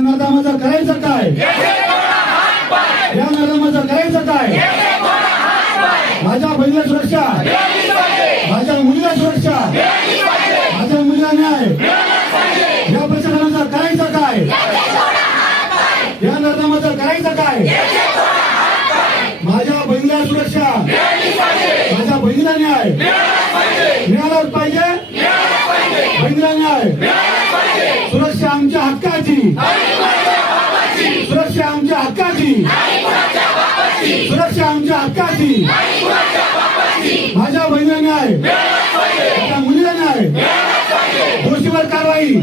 नरमाचं करायचं काय? या नरमाचं करायचं काय? माझ्या बहिणीला सुरक्षा, माझ्या मुलीला सुरक्षा, माझ्या मुलीला न्याय, या प्रशासनाचं करायचं काय? या नरमाचं करायचं काय? माझ्या बहिणीला सुरक्षा, माझ्या बहिणीला न्याय मिळालाच पाहिजे, बहिणीला न्याय, सुरक्षा आमच्या हक्काची, सुरक्षा आमच्या हक्काची, सुरक्षा आमच्या हक्काची, माझ्या बहिणीला न्याय, माझ्या मुलीला न्याय, दोषीवर कारवाई,